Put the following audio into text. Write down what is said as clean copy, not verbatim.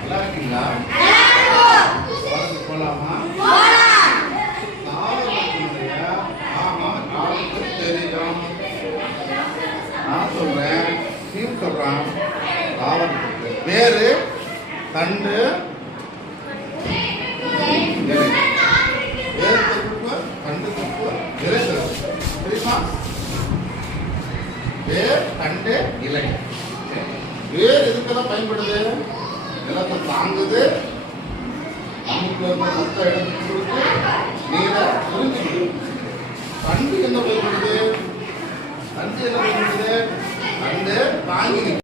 நல்லா இருக்கீங்களா? போலாமா? தெரியும். நான் சொல்றேன், சீர் சொல்றான். வேறு தண்டு வேர் தண்டு இலை. வேர் எதுக்கெல்லாம் பயன்படுது? நிலத்தை தாங்குது, நமக்கு மொத்த இடத்துக்கு கொடுத்து நீரை புரிஞ்சுக்குது. தண்டு என்ன பயன்படுது? தண்டு என்ன பயன்படுது? தண்டு தாங்கி